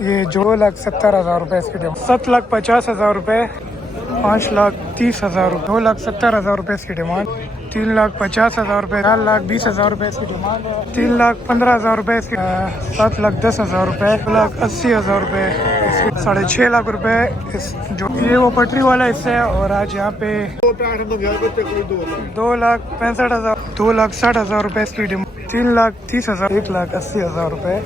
ये 2,70,000 रुपये इसकी डिमांड, 7,50,000 रुपये, 5,30,000 रुपये, 2,70,000 रुपये इसकी डिमांड, 3,50,000 रुपये, 4,20,000 रुपये इसकी डिमांड है, 3,15,000 रुपये इसकी, 7,10,000 रुपये, 2,80,000 रुपये, 6.5 लाख रुपये इस जो ये वो पटरी वाला हिस्सा है। और आज यहाँ पे 2,65,000, 2,60,000 रुपये इसकी डिमांड, 3,30,000, 1,80,000 रुपये,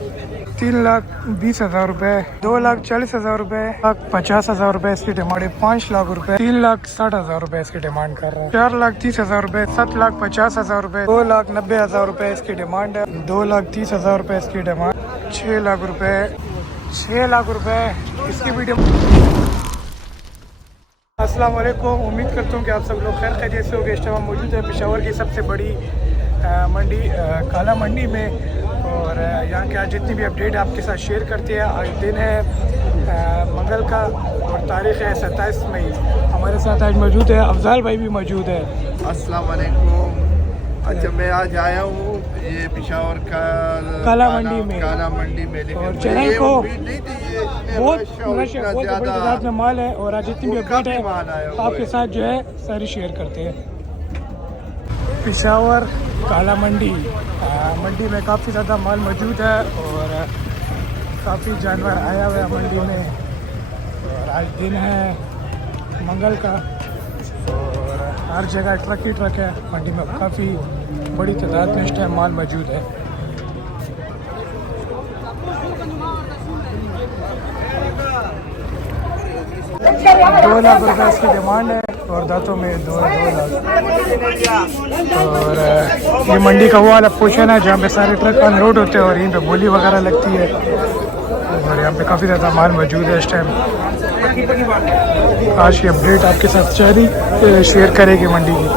3,20,000 रुपये, 2,40,000 रुपये, 1,50,000 रुपये इसकी डिमांड है, 5 लाख रुपये, 3,60,000 रुपये इसकी डिमांड कर रहा है, 4,30,000 रुपये, 7,50,000 रुपये, 2,90,000 रुपये इसकी डिमांड है, 2,30,000 रुपये इसकी डिमांड, 6 लाख रुपये, 6 लाख रुपये इसकी भी डिमांड। अस्सलाम वालेकुम, उम्मीद करता हूँ कि आप सब लोग खैर खैरियत से होंगे। इस टाइम हम मौजूद है पेशावर की सबसे बड़ी मंडी काला मंडी में, और यहाँ के आज जितनी भी अपडेट आपके साथ शेयर करते हैं। आज दिन है मंगल का और तारीख़ है 27 मई। हमारे साथ आज मौजूद है अफजाल भाई भी मौजूद है। अस्सलाम वालेकुम। अच्छा, मैं आज आया हूँ ये पेशावर का काला मंडी में, लेकिन और चैनल को नहीं थी ये बहुत बड़ी तादाद में माल है, और आज जितनी भी अपडेट है आपके साथ जो है सारी शेयर करते हैं। पेशावर काला मंडी में काफ़ी ज़्यादा माल मौजूद है और काफ़ी जानवर आया हुआ है मंडी में। और आज दिन है मंगल का और हर जगह ट्रक ही ट्रक है मंडी में। काफ़ी बड़ी तादाद में इस टाइम माल मौजूद है। दो लाख रुपये इसकी डिमांड है और दांतों में 2 लाख। और ये मंडी का वो वाला पोर्शन है जहाँ पे सारे ट्रक अनलोड होते हैं और यहीं पे बोली वगैरह लगती है। और यहाँ पे काफ़ी ज़्यादा माल मौजूद है इस टाइम। आज की अपडेट आपके साथ शेयर करेगी मंडी की।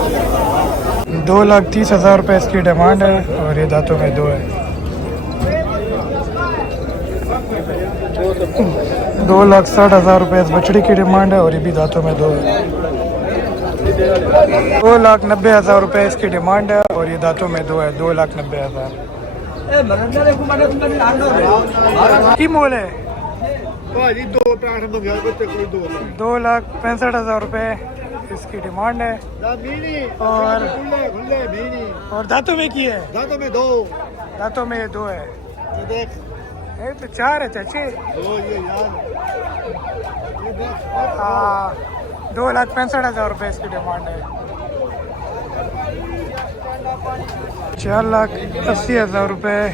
2,30,000 रुपये इसकी डिमांड है और ये दांतों में 2 है। 2,60,000 रुपये इस बछड़ी की डिमांड है और ये भी दांतों में 2 है। 2,90,000 रुपये इसकी डिमांड है और ये दांतों में 2 है। 2,90,000 की मोल है। 2,65,000 रुपये इसकी डिमांड है। और दांतों में की है। दांतों में ये 2 है। ये तो 4 है चाचे। 2,65,000 रुपये इसकी डिमांड है। 4,80,000 रुपये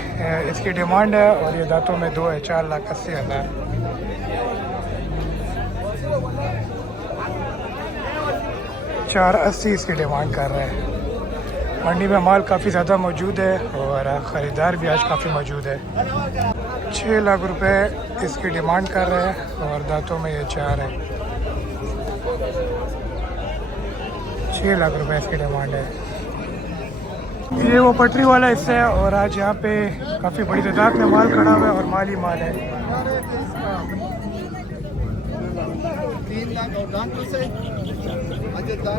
इसकी डिमांड है और ये दांतों में 2 है। 4,80,000। 4,80 इसकी डिमांड कर रहे हैं। मंडी में माल काफ़ी ज़्यादा मौजूद है और ख़रीदार भी आज काफ़ी मौजूद है। 6 लाख रुपए इसकी डिमांड कर रहे हैं और दांतों में ये 4 है। 6 लाख रुपए इसकी डिमांड है। ये वो पटरी वाला हिस्सा है और आज यहाँ पे काफ़ी बड़ी तादाद में माल खड़ा हुआ है और माल ही माल है।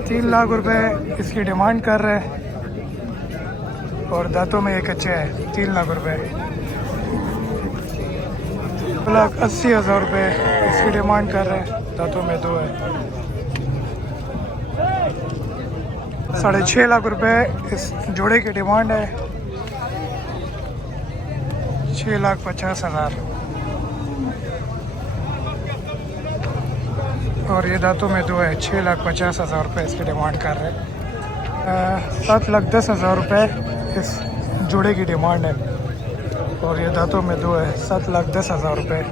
3 लाख रुपए इसकी डिमांड कर रहे हैं और दांतों में एक अच्छा है। 3 लाख रुपए। 2,80,000 रुपये इसकी डिमांड कर रहे हैं। दांतों में 2 है। 6.5 लाख रुपए इस जोड़े की डिमांड है। 6,50,000 और ये दांतों में 2 है। 6,50,000 रुपये इसकी डिमांड कर रहे हैं। 7,10,000 रुपये इस जोड़े की डिमांड है और ये दांतों में 2 है। 7,10,000 रुपये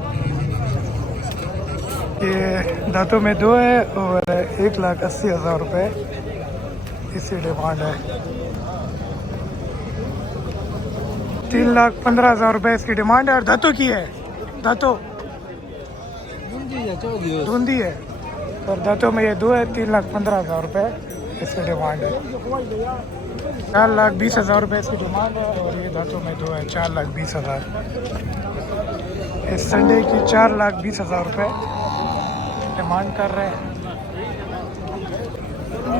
ये दांतों में 2 है और 1,80,000 रुपये इसकी डिमांड है। 3,15,000 रुपये इसकी डिमांड है और दांतों की है। दांतों धुंधी है और दांतों में ये 2 है। 3,15,000 रुपये इसकी डिमांड है। 4,20,000 रुपये इसकी डिमांड है और ये दांतों में 2 है। 4,20,000 इस संडे की 4,20,000 रुपये डिमांड कर रहे हैं।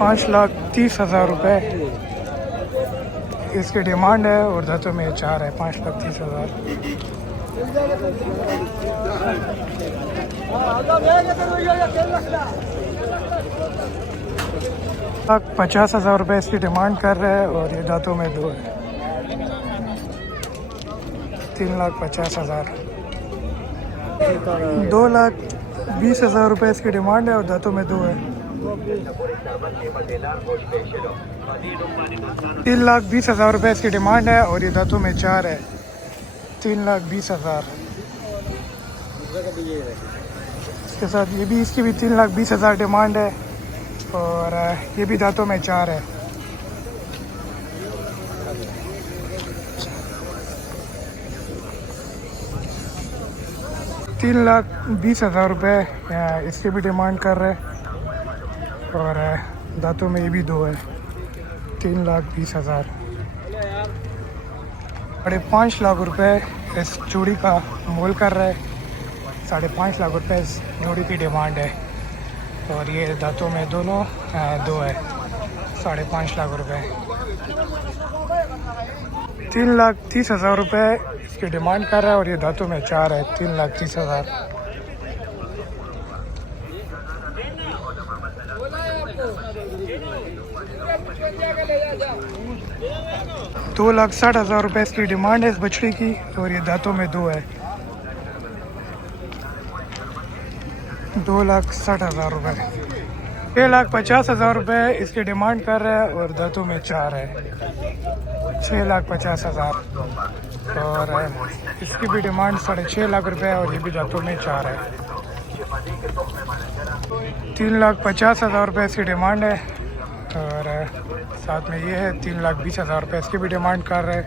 5,30,000 रुपये इसकी डिमांड है और दांतों में 4 है। 5,30,000 ₹50,000 इसकी डिमांड कर रहा है और ये दांतों में 2 है। 3,50,000। ₹2,20,000 इसकी डिमांड है और दांतों में 2 है। 3,20,000 इसकी डिमांड है और ये दांतों में 4 है। 3,20,000। इसके साथ ये भी, इसकी भी 3,20,000 डिमांड है और ये भी दांतों में 4 है। ₹3,20,000 इसकी भी डिमांड कर रहे हैं और दांतों में ये भी 2 है। 3,20,000। ₹5.5 लाख इस चूड़ी का मोल कर रहा है। ₹5.5 लाख इस जोड़ी की डिमांड है और ये दांतों में दोनों 2 है। ₹5.5 लाख। ₹3,30,000 इसकी डिमांड कर रहा है और ये दांतों में 4 है। 3,30,000। ₹2,60,000 इसकी डिमांड है इस बछड़ी की और ये दांतों में 2 है। ₹2,60,000। ₹6,50,000 इसकी डिमांड कर रहा है और दांतों में 4 है। 6,50,000 और इसकी भी डिमांड ₹6.5 लाख और ये भी दांतों में 4 है। ₹3,50,000 इसकी डिमांड है और साथ में ये है। ₹3,20,000 इसकी भी डिमांड कर रहे हैं।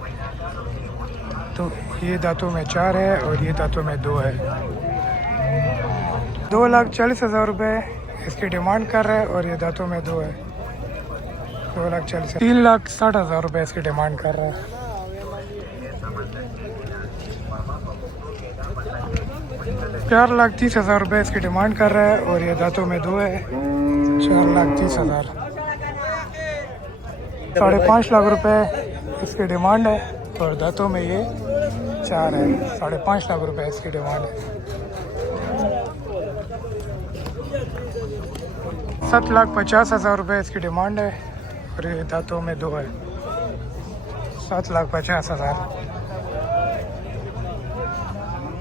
तो ये दांतों में 4 है और ये दांतों में 2 है। ₹2,40,000 इसकी डिमांड कर रहे हैं और ये दांतों में 2 है। 2,40,000। ₹3,60,000 इसकी डिमांड कर रहा है। ₹4,30,000 इसकी डिमांड कर रहा है और ये दांतों में 2 है। 4,30,000। ₹5.5 लाख इसकी डिमांड है और दांतों में ये 4 है। ₹5.5 लाख इसकी डिमांड है। ₹7,50,000 इसकी डिमांड है और ये दांतों में 2 है। 7,50,000।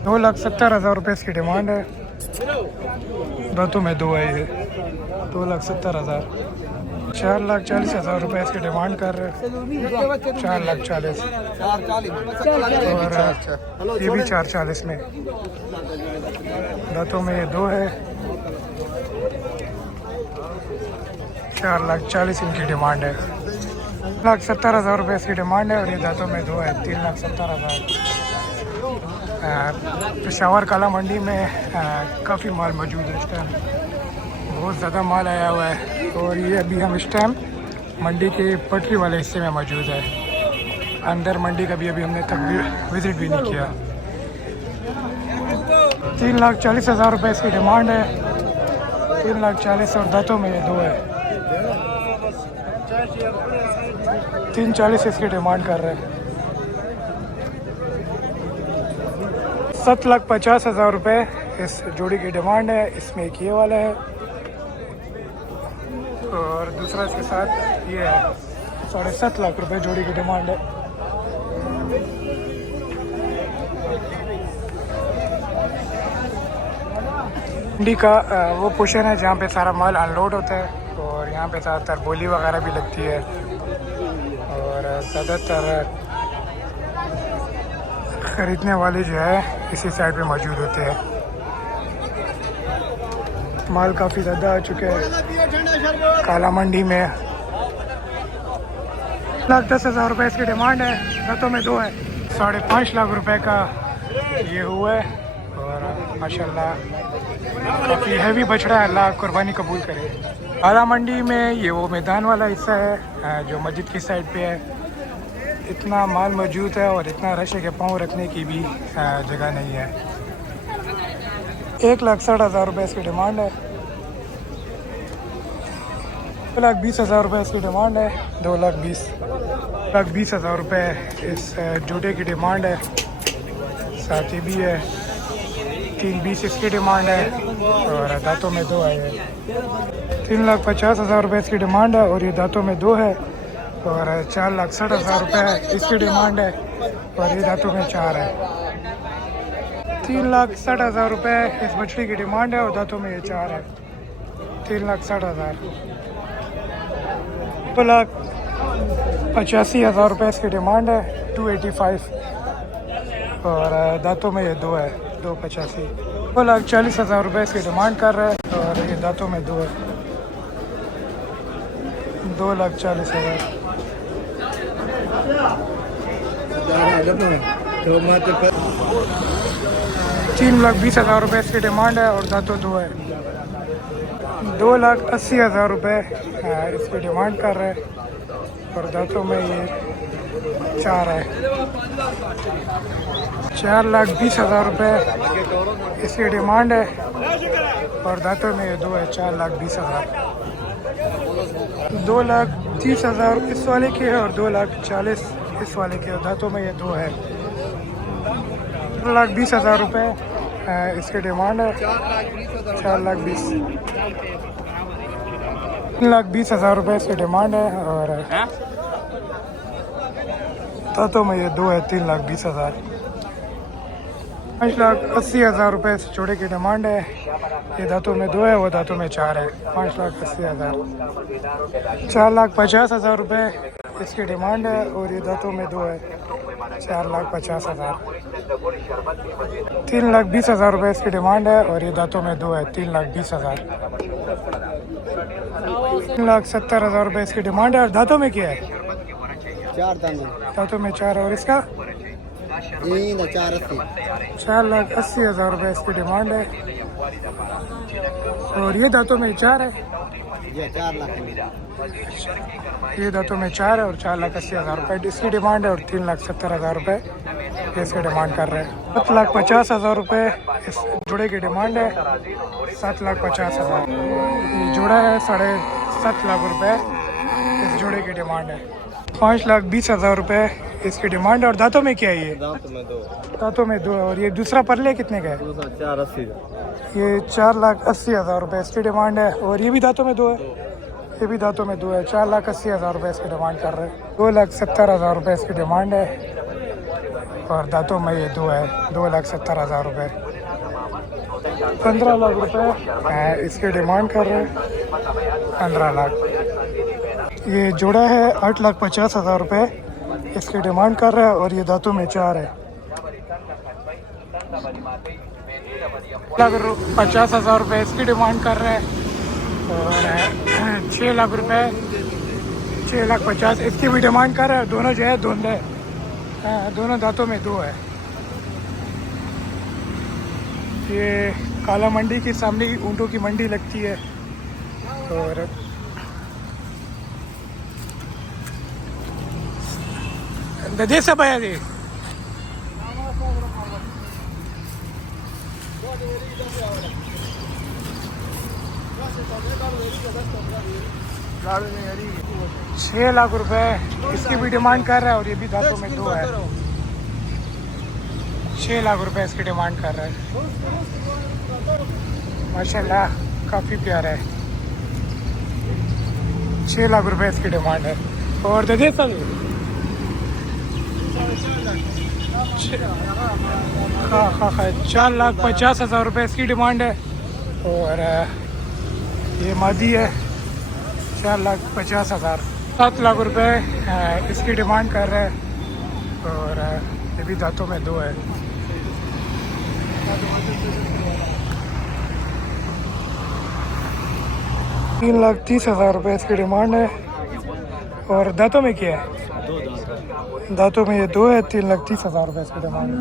₹2,70,000 इसकी डिमांड है। दांतों में 2 है ये। 2,70,000। ₹4,40,000 इसकी डिमांड कर रहे हैं। 4,40,000 और ये भी 4,40,000 में। दांतों में ये 2 है। 4,40,000 इनकी डिमांड है। ₹1,70,000 इसकी डिमांड है और ये दांतों में 2 है। 3,70,000। पेशावर काला मंडी में काफ़ी माल मौजूद है इस टाइम। बहुत ज़्यादा माल आया हुआ है और ये अभी हम इस टाइम मंडी के पटरी वाले हिस्से में मौजूद है। अंदर मंडी का भी अभी हमने तक विज़िट भी नहीं किया। ₹3,40,000 इसकी डिमांड है। 3,40,000 और दांतों में ये 2 है। 3,40,000 इसकी डिमांड कर रहे हैं। ₹7,50,000 इस जोड़ी की डिमांड है। इसमें एक ये वाला है और दूसरा इसके साथ ये है। ₹7.5 लाख जोड़ी की डिमांड है। मंडी का वो पोर्शन है जहाँ पे सारा माल अनलोड होता है और यहाँ पे ज़्यादातर बोली वगैरह भी लगती है और ज़्यादातर ख़रीदने वाले जो है इसी साइड पे मौजूद होते हैं। माल काफ़ी ज़्यादा आ चुके हैं काला मंडी में। ₹1,10,000 इसकी डिमांड है। दांतों में 2 है। ₹5.5 लाख का ये हुआ है और माशाल्लाह काफ़ी हैवी बछड़ा है। अल्लाह कुर्बानी कबूल करे। काला मंडी में ये वो मैदान वाला हिस्सा है जो मस्जिद की साइड पे है। इतना माल मौजूद है और इतना रश है कि पाँव रखने की भी जगह नहीं है। ₹1,60,000 इसकी डिमांड है। ₹2,20,000 इसकी डिमांड है। 2,20,000 इस जूते की डिमांड है। साथ ये भी है 320 इसकी डिमांड है और दांतों में 2 है। 3,50,000 रुपये इसकी डिमांड है और ये दांतों में 2 है और 4,60,000 रुपये इसकी डिमांड है और ये दांतों में 4 है। 3,60,000 रुपये इस मछली की डिमांड है और दांतों में ये 4 है। 3,60,000। 2,85,000 रुपये इसकी डिमांड है 285 और दांतों में ये 2 है 285। 2,40,000 रुपये इसकी डिमांड कर रहा है और ये दांतों में 2 है 2,40,000। 3,20,000 रुपये इसकी डिमांड है और दांतों 2 है। 2,80,000 रुपये इसकी डिमांड कर रहे हैं और दांतों में ये 4 है। 4,20,000 रुपये इसकी डिमांड है और दांतों में ये 2 है। 4,20,000। 2,30,000 इस वाले के है और 2,40,000 इस वाले के, दांतों में ये 2 है। 4,20,000 रुपये इसकी डिमांड है। 4,20,000। 3,20,000 रुपये इसकी डिमांड है और दांतों में ये 2 है। 3,20,000। 5,80,000 रुपये इस जोड़े की डिमांड है। ये दांतों में 2 है, वो दांतों में 4 है। 5,80,000। 4,50,000 रुपये इसकी डिमांड है और ये दांतों में 2 है। 4,50,000। 3,20,000 रुपये इसकी डिमांड है और ये दांतों में 2 है। 3,20,000। 3,70,000 रुपये इसकी डिमांड है और दांतों में क्या है? 4 दाने दांतों में 4 है और इसका 4,80,000 रुपये इसकी डिमांड है और ये दांतों में 4 है। ये 4 लाख ये दांतों में 4 है और 4,80,000 रुपये इसकी डिमांड है और 3,70,000 रुपये इसकी डिमांड कर रहे हैं। 7,50,000 रुपये इस जोड़े की डिमांड है। 7,50,000। ये जोड़ा है 7.5 लाख रुपये इस जोड़े की डिमांड है। 5,20,000 रुपये इसकी डिमांड है और दांतों में क्या है? ये दांतों में 2 है और ये दूसरा परले कितने का है? 480 ये 4,80,000 रुपये इसकी डिमांड है और ये भी दांतों में 2 है। ये भी दांतों में 2 है। 4,80,000 रुपये इसकी डिमांड कर रहे हैं। 2,70,000 रुपये इसकी डिमांड है और दांतों में ये 2 है। 2,70,000 रुपये। 15 लाख रुपये इसकी डिमांड कर रहे हैं। 15 लाख। ये जोड़ा है 8,50,000 रुपये इसकी डिमांड कर रहा है और ये दांतों में 4 है। 50,000 रुपये इसकी डिमांड कर रहा है और 6 लाख रुपये 6,50,000 इसकी भी डिमांड कर रहा है। दोनों जो है धुंधले, दोनों दांतों में 2 है। ये काला मंडी के सामने ही ऊँटों की मंडी लगती है और दे सब आया जी। छः लाख रुपए इसकी भी डिमांड कर रहा है और ये भी दांतों में 2 है। 6 लाख रुपए इसकी डिमांड कर रहा है। माशाल्लाह काफ़ी प्यारा है। 6 लाख रुपए इसकी डिमांड है और दे सब 4,50,000 रुपये इसकी डिमांड है और ये मादी है। 4,50,000। 7 लाख रुपए इसकी डिमांड कर रहा है और ये भी दांतों में 2 है। 3,30,000 रुपये इसकी डिमांड है और दांतों में क्या है? दांतों में ये 2 है। 3,30,000 रुपये इसकी डिमांड है।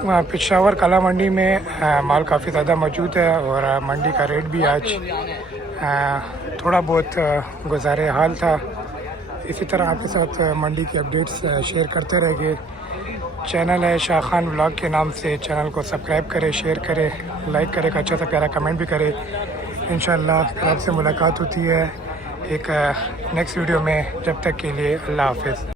वहाँ पेशावर काला मंडी में माल काफ़ी ज़्यादा मौजूद है और मंडी का रेट भी आज थोड़ा बहुत गुज़ारे हाल था। इसी तरह आपके साथ मंडी की अपडेट्स शेयर करते रहेंगे। चैनल है शाह खान व्लॉग के नाम से। चैनल को सब्सक्राइब करें, शेयर करें, लाइक करें, अच्छा सा प्यारा कमेंट भी करें। इंशाल्लाह फिर आपसे मुलाकात होती है एक नेक्स्ट वीडियो में। जब तक के लिए अल्लाह हाफ़िज़।